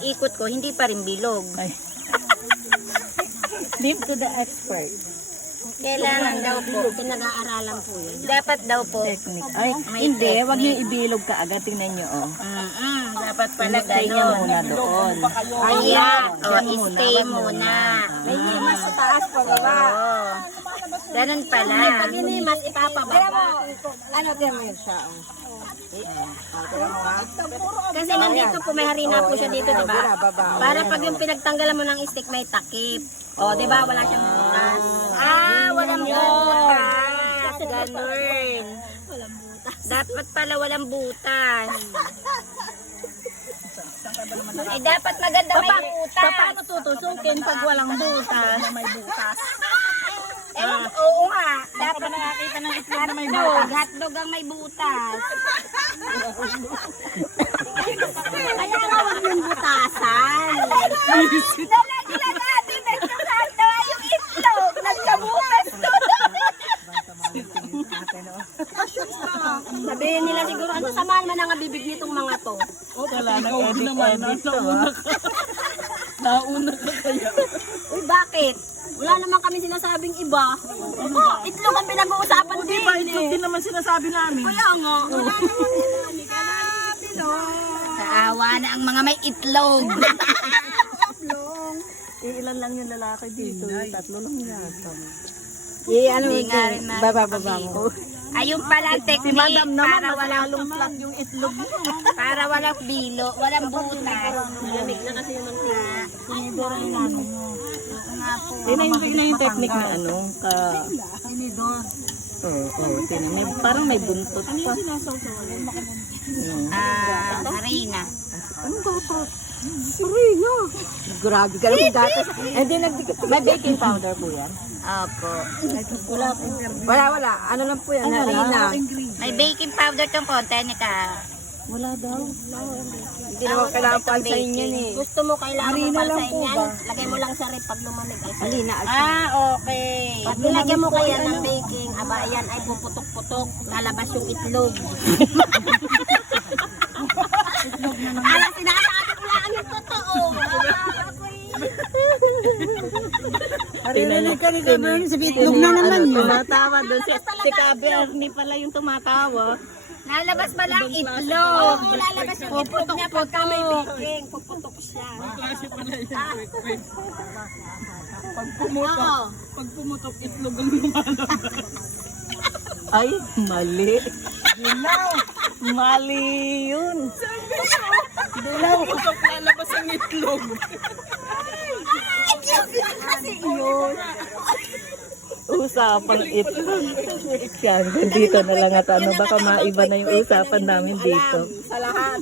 Ikot ko, hindi pa rin bilog. Ay. Leave to the expert. Kailangan daw po, pinag-aaralan po yun. Dapat daw po. Technique. Ay, hindi. Wag niyo ibilog ka agad. Tingnan niyo, oh. Dapat pala Stay niyo gano'n. muna doon. Ayan, Diyan muna, stay wag muna. May mas sa taas pa baba. Ganun pala. Pag mas ipapababa. Ano din mo siya? Kasi nandito po, may harina po siya dito, di ba? Para pag yung pinagtanggalan mo ng stick, may takip. O, di ba? Wala siyang butas. Walang butas. Ganun. Dapat pala walang butas. Eh, dapat maganda may butas. Paano tutusukin pag walang butas? May butas. Oo nga. Dapat ba nakakita ng itlog na may Hotdog. butas? Hotdog ang may butas. Kaya nga huwag yung butasan. Nalagyan natin nagkakatawa yung itlog. Nagkabutas to. Sabihin nila siguro, ano samahan man ang bibig nitong mga to? Wala nang edit to, ha? Nauna ka kaya. Uy, bakit? Wala naman kami sinasabing iba. Itlog ang pinag-uusapan din. Diba, itlog din naman sinasabi namin. Kaya nga. Wala naman sinabi. Kaawa na ang mga may itlog. Ilan lang yung lalaki dito? Tatlo lang yata. Hindi nga rin bababa mo. Ayun pala ang Si technique Madam naman, para walang masalong flat yung itlog mo. para walang bilo, walang butas. Malamig na kasi yung tinidor ang namin. Yun na yung technique na ano, ka... Tinidor. Oo, tinan. Parang may buntot pa. Harina. Anong gatas? Marina. Grabe ka lang gatas. Hindi nagdikit. May baking powder po yan. Opo. Wala. Ano lang po yan? Harina. May baking powder tong konti ka. Wala daw. Hindi naman kailangan pansayin yan eh. Gusto mo kailangan mo Harina lang palsayin po yan? ba? Lagay mo lang sa rep pag lumamig. Halina. Okay. Pag nilagyan mo kaya ng baking, aba yan ay puputok-putok. Lalabas yung itlog. Alam, sinasabi ko lang yung totoo. Tinanong ka rin doon. Itlog na naman yun. Tumatawa doon. Si Kaberni pala yung tumatawa. Lalabas ba lang itlog? Oo, lalabas yung itlog niya pagka may baking. Puputok siya. Pag pumutok, itlog ang lumalabas. Ay, mali. Dilaw. Mali yun. Dilaw. Pumutok, lalabas ang itlog. Kasi yun. Usapang itlog. Yan, dito na lang at ano, baka maiba na yung usapan namin dito. Sa lahat.